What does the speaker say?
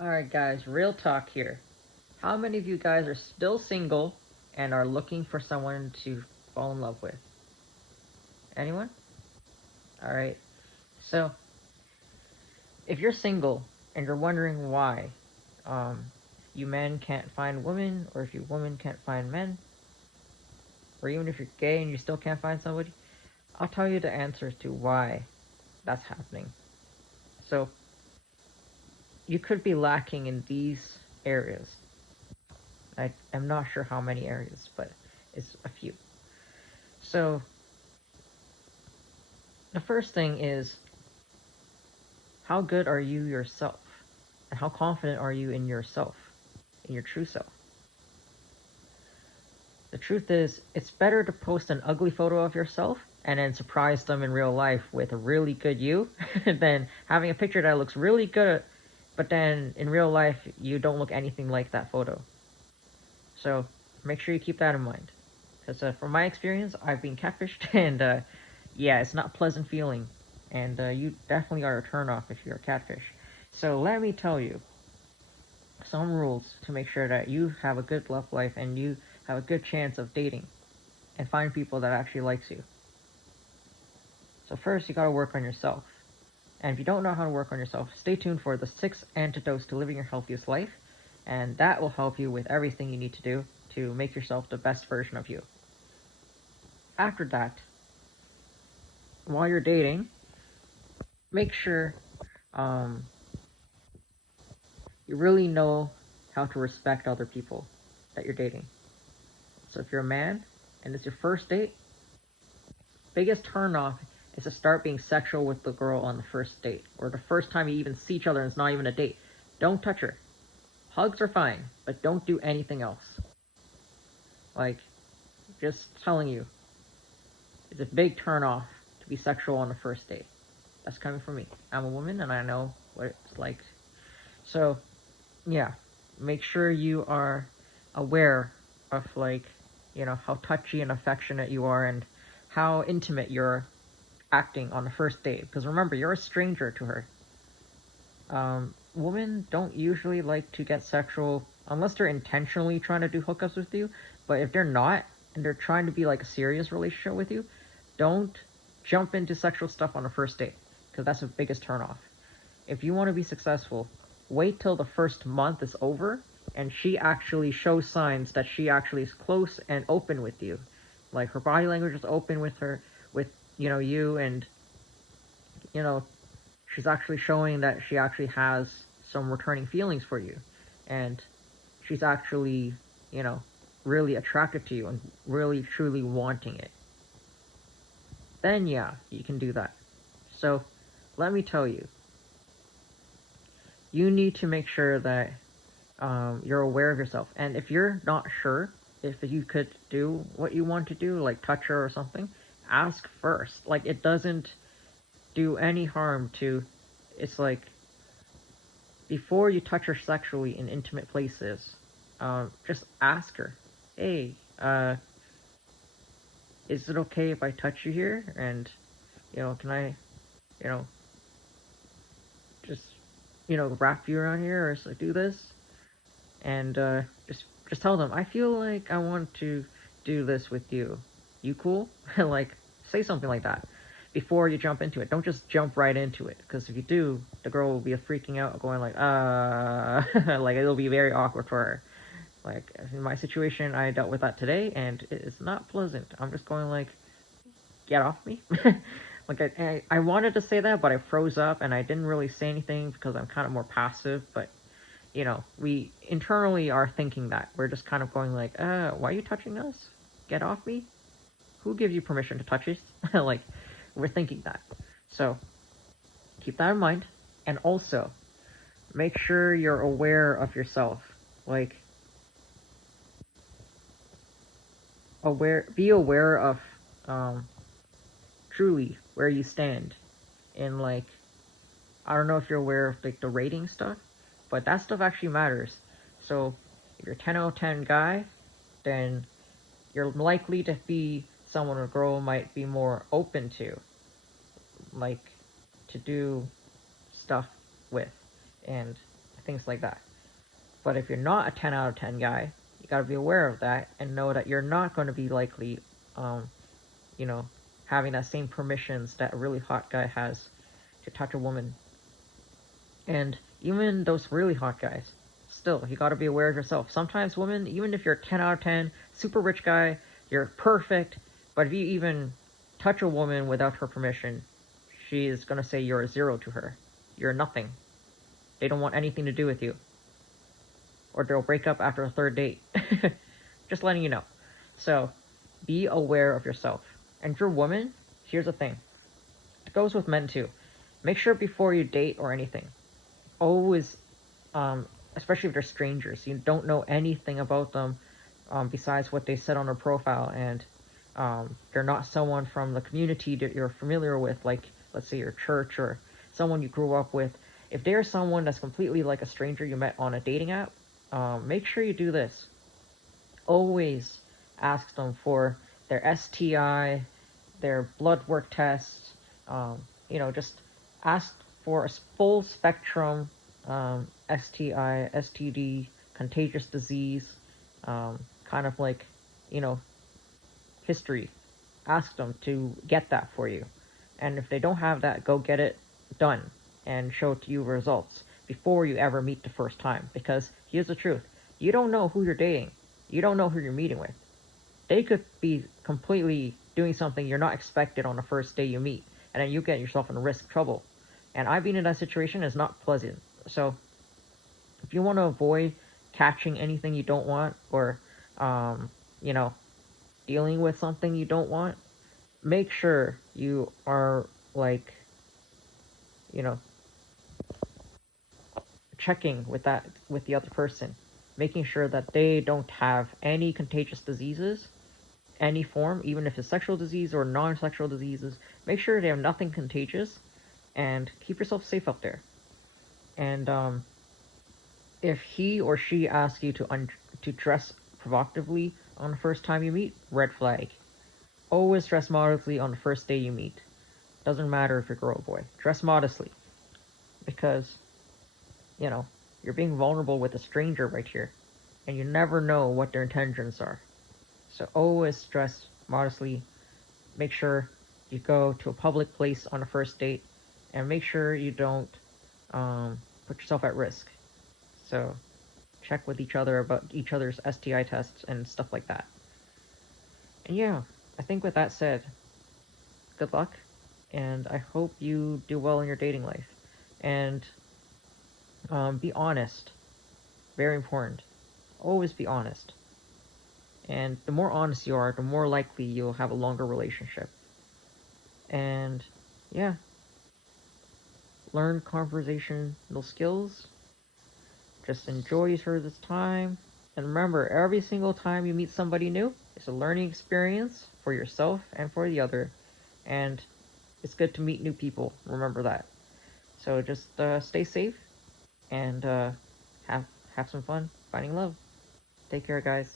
Alright, guys, real talk here. How many of you guys are still single and are looking for someone to fall in love with? Anyone? Alright, so if you're single and you're wondering why you men can't find women, or if you women can't find men, or even if you're gay and you still can't find somebody, I'll tell you the answers to why that's happening. So, you could be lacking in these areas. I am not sure how many areas, but it's a few. So, the first thing is, how good are you yourself? And how confident are you in yourself, in your true self? The truth is, it's better to post an ugly photo of yourself and then surprise them in real life with a really good you than having a picture that looks really good, but then in real life you don't look anything like that photo. So make sure you keep that in mind. Because from my experience, I've been catfished, and yeah, it's not a pleasant feeling. And you definitely are a turnoff if you're a catfish. So let me tell you some rules to make sure that you have a good love life and you have a good chance of dating and find people that actually likes you. So first, you gotta work on yourself. And if you don't know how to work on yourself, stay tuned for the 6 antidotes to living your healthiest life, and that will help you with everything you need to do to make yourself the best version of you. After that, while you're dating, make sure um, you really know how to respect other people that you're dating. So if you're a man and it's your first date, biggest turnoff is to start being sexual with the girl on the first date, or the first time you even see each other and it's not even a date. Don't touch her. Hugs are fine, but don't do anything else. Like, just telling you, it's a big turnoff to be sexual on the first date. That's coming from me. I'm a woman and I know what it's like. So, yeah, make sure you are aware of, like, how touchy and affectionate you are and how intimate you're acting on the first date. Because remember, you're a stranger to her. Women don't usually like to get sexual unless they're intentionally trying to do hookups with you. But if they're not and they're trying to be like a serious relationship with you, don't jump into sexual stuff on the first date because that's the biggest turnoff. If you want to be successful, wait till the first month is over and she actually shows signs that she actually is close and open with you. Like her body language is open with her, with you, and you know she's actually showing that she actually has some returning feelings for you, and she's actually you know really attracted to you and really truly wanting it. Then yeah, you can do that. So let me tell you, you need to make sure that you're aware of yourself. And if you're not sure if you could do what you want to do, like touch her or something, ask first. Like, it doesn't do any harm to. It's like, before you touch her sexually in intimate places, just ask her, "Hey, is it okay if I touch you here? And can I, you know, just wrap you around here or do this?" And just tell them, I feel like I want to do this with you. You cool? Like, say something like that before you jump into it. Don't just jump right into it, because if you do, the girl will be freaking out, going like, like, it'll be very awkward for her. Like, in my situation, I dealt with that today, and it's not pleasant. I'm just going like, get off me. Like, I wanted to say that, but I froze up and I didn't really say anything because I'm kind of more passive. But we internally are thinking that. We're just kind of going like, why are you touching us? Get off me? Who gives you permission to touch us? Like, we're thinking that. So, keep that in mind. And also, make sure you're aware of yourself. Like, be aware of, um, truly where you stand. In, like, I don't know if you're aware of, like, the rating stuff, but that stuff actually matters. So, if you're 10 out of 10 guy, then you're likely to be someone a girl might be more open to, like, to do stuff with. And things like that. But if you're not a 10 out of 10 guy, you gotta be aware of that and know that you're not going to be likely, um, you know, having that same permissions that a really hot guy has to touch a woman. And even those really hot guys, still, you gotta be aware of yourself. Sometimes women, even if you're a 10 out of 10, super rich guy, you're perfect, but if you even touch a woman without her permission, she is gonna say you're a zero to her. You're nothing. They don't want anything to do with you. Or they'll break up after a third date. Just letting you know. So, be aware of yourself. And if you're a woman, here's the thing. It goes with men too. Make sure before you date or anything, always, especially if they're strangers, you don't know anything about them besides what they said on their profile, and they're not someone from the community that you're familiar with, like let's say your church or someone you grew up with. If they're someone that's completely like a stranger you met on a dating app, make sure you do this. Always ask them for their STI, their blood work tests, just ask for a full spectrum STI, STD, contagious disease, kind of like, you know, history. Ask them to get that for you. And if they don't have that, go get it done and show to you results before you ever meet the first time. Because here's the truth. You don't know who you're dating. You don't know who you're meeting with. They could be completely doing something you're not expected on the first day you meet, and then you get yourself in risk trouble. And I've been in that situation. It's not pleasant. So if you want to avoid catching anything you don't want, or um, you know, dealing with something you don't want, make sure you are like, you know, checking with the other person, making sure that they don't have any contagious diseases, any form, even if it's sexual disease or non-sexual diseases. Make sure they have nothing contagious, and keep yourself safe up there. And if he or she asks you to dress provocatively on the first time you meet, red flag. Always dress modestly on the first day you meet. Doesn't matter if you're girl or boy. Dress modestly, because you know you're being vulnerable with a stranger right here, and you never know what their intentions are. So always dress modestly. Make sure you go to a public place on a first date, and make sure you don't put yourself at risk. So check with each other about each other's STI tests and stuff like that. And yeah, I think with that said, good luck, and I hope you do well in your dating life. And be honest. Very important. Always be honest. And the more honest you are, the more likely you'll have a longer relationship. And yeah, learn conversational skills. Just enjoy each other's time. And remember, every single time you meet somebody new, it's a learning experience for yourself and for the other. And it's good to meet new people. Remember that. So just stay safe and have some fun finding love. Take care, guys.